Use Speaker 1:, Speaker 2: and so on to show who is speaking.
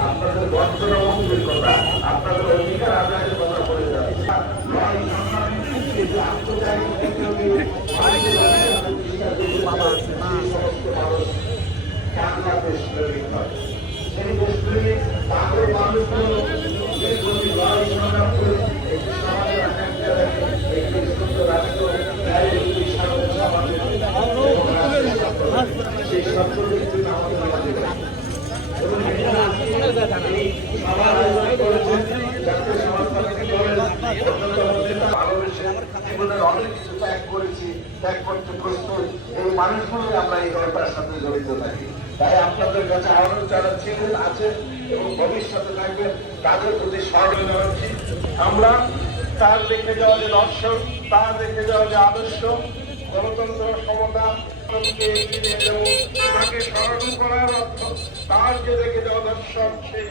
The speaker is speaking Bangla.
Speaker 1: আপনাদের বর্তমান মুক্তির কথা আপনাদের অধিকার আদায়ের কথা বলে বাংলাদেশ প্রেমিক হয় সেই দেশপ্রেমিক তাদের আমরা তাই আপনাদের কাছে আহ্বান এবং ভবিষ্যতে থাকবেন তাদের প্রতি স্মরণ জানাচ্ছি আমরা তার রেখে যাওয়া যে দর্শন তার রেখে যাওয়া যে আদর্শ গণতন্ত্র সমতা তাকে স্মরণ করার অর্থ তার যে দেখে যাওয়া দর্শক সেই